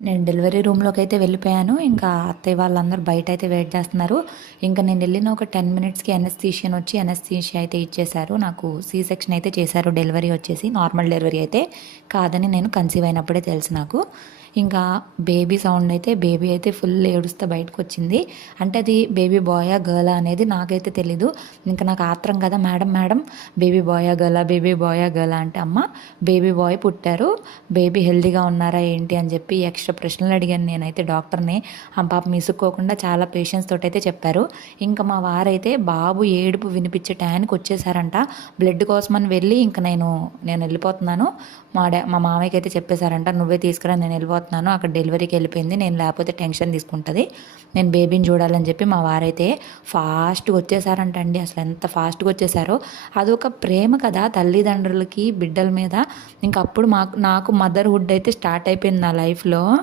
నేను డెలివరీ రూమ్లోకి అయితే వెళ్ళిపోయాను. ఇంకా అత్తయ్య వాళ్ళందరూ బయట అయితే వెయిట్ చేస్తున్నారు. ఇంకా నేను వెళ్ళిన ఒక టెన్ మినిట్స్కి ఎనస్థీషియన్ వచ్చి ఎనస్థీషియా అయితే ఇచ్చేశారు. నాకు సీ సెక్షన్ అయితే చేశారు. డెలివరీ వచ్చేసి నార్మల్ డెలివరీ అయితే కాదని నేను కన్సీవ్ అయినప్పుడే తెలుసు నాకు. ఇంకా బేబీ సౌండ్ అయితే బేబీ అయితే ఫుల్ ఏడుస్తూ బయటకు వచ్చింది అంటే అది బేబీ బాయా గర్లా అనేది నాకైతే తెలీదు. ఇంకా నాకు ఆత్రం కదా మేడం మేడం బేబీ బాయా గర్లా బేబీ బాయా గర్లా అంటే అమ్మ బేబీ బాయ్ పుట్టారు బేబీ హెల్దీగా ఉన్నారా ఏంటి? అని చెప్పి ఎక్స్ట్రా ప్రశ్నలు అడిగాను నేనైతే డాక్టర్ని. ఆ పాప మిసుక్కోకుండా చాలా పేషెంట్స్ తోటి అయితే చెప్పారు. ఇంకా మా వారైతే బాబు ఏడుపు వినిపించే టయానికి వచ్చేసారంట. బ్లడ్ కోసమని వెళ్ళి ఇంకా నేను నేను వెళ్ళిపోతున్నాను. మా డా మా మామయ్యకి అయితే చెప్పేశారంట నువ్వే తీసుకురా నేను వెళ్ళిపోతున్నాను. అక్కడ డెలివరీకి వెళ్ళిపోయింది. నేను లేకపోతే టెన్షన్ తీసుకుంటుంది. నేను బేబీని చూడాలని చెప్పి మా వారైతే ఫాస్ట్గా వచ్చేసారంట అండి అసలు ఎంత ఫాస్ట్గా వచ్చేసారో. అదొక ప్రేమ కదా తల్లిదండ్రులకి బిడ్డల మీద. ఇంకా అప్పుడు మాకు నాకు మదర్హుడ్ అయితే స్టార్ట్ అయిపోయింది నా లైఫ్లో.